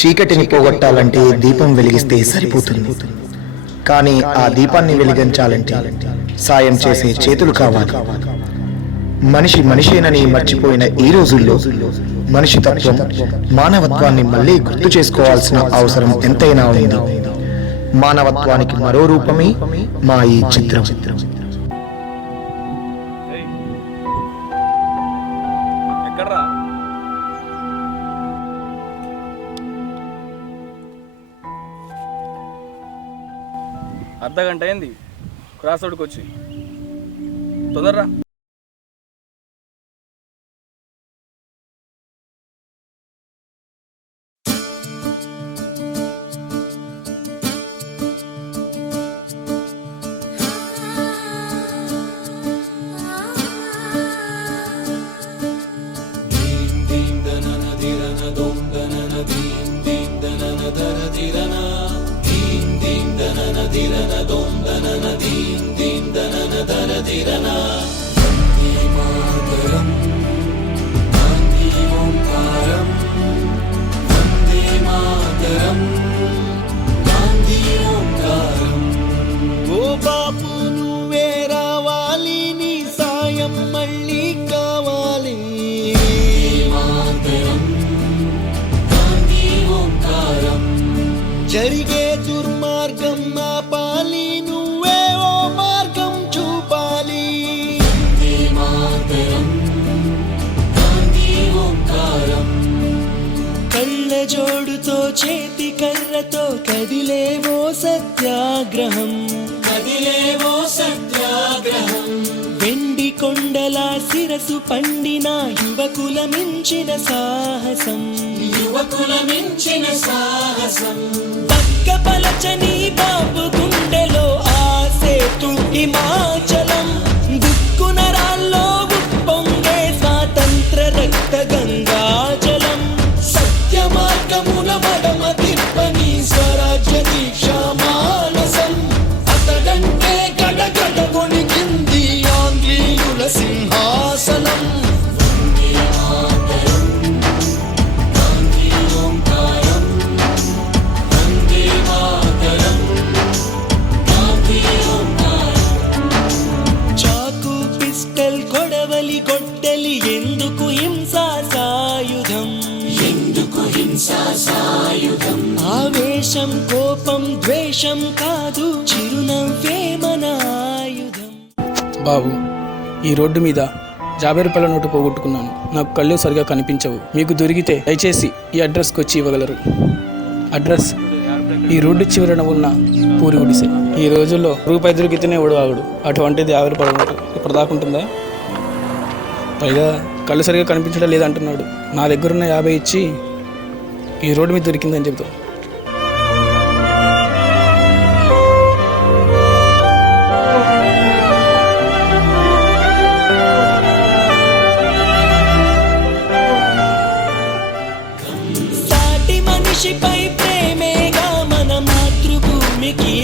చీకటిని పోగొట్టాలంటే దీపం వెలిగిస్తే సరిపోతుంది, కానీ ఆ దీపాన్ని వెలిగించాలంటే సాయం చేసే చేతులు కావాలి. మనిషి మనిషేనని మర్చిపోయిన ఈ రోజుల్లో మనిషి తత్వం, మానవత్వాన్ని మళ్లీ గుర్తు చేసుకోవాల్సిన అవసరం ఎంతైనా ఉంది. మానవత్వానికి మరో రూపమే మా ఈ చిత్రం. అర్ధగంట అయింది క్రాస్ రోడ్కి వచ్చి, తొందరరా. ఓ బాపు నువ్వే రావాలి, నీ సాయం మళ్ళీ కావాలి. జరిగే దుర్మార్గం ఆపాలి, నువ్వే ఓ మార్గం చూపాలి. కళ్ళ జోడుతో చేతి కర్రతో కదిలేవో సత్యాగ్రహం, కదిలేవో సత్యాగ్రహం. వెండి కొండల శిరసు పండిన యువకుల మించిన సాహసం, యువకుల మించిన సాహసం. పక్కపలచని బాబు గుండెలో ఆసేతు హిమాచలం, దుక్కునరాల్లో ఉప్పొంగే స్వాతంత్ర రక్త గంగాజలం. సత్య మార్గముల మడమ తిప్పని స్వరాజ్య దీక్ష మానసం. అతడంటే గడగడ గొణికింది ఆంగ్లేయుల సింహాసనం. చాకు పిస్టల్ కొడవలి కొట్టెలి ఎందుకు హింసా సాయుధం, ఎందుకు హింసా సాయుధం. ఆవేశం కోపం ద్వేషం కాదు, చిరునవ్వే మన ఆయుధం. బాబు, ఈ రోడ్డు మీద 50 రూపాయల నోటు పోగొట్టుకున్నాను. నాకు కళ్ళు సరిగా కనిపించవు. మీకు దొరికితే దయచేసి ఈ అడ్రస్కి వచ్చి ఇవ్వగలరు. అడ్రస్ ఈ రోడ్డు చివరన ఉన్న పూరి గుడిసె. ఈ రోజుల్లో రూపాయి దొరికితేనే ఆగుడు, అటువంటిది 50 రూపాయల నోటు ఇప్పుడు దాకుంటుందా? పైగా కళ్ళు సరిగా కనిపించడం లేదంటున్నాడు. నా దగ్గరున్న 50 ఇచ్చి ఈ రోడ్డు మీద దొరికిందని చెబుతాం. సాటి మనిషిపై ప్రేమేగా మన మాతృభూమికి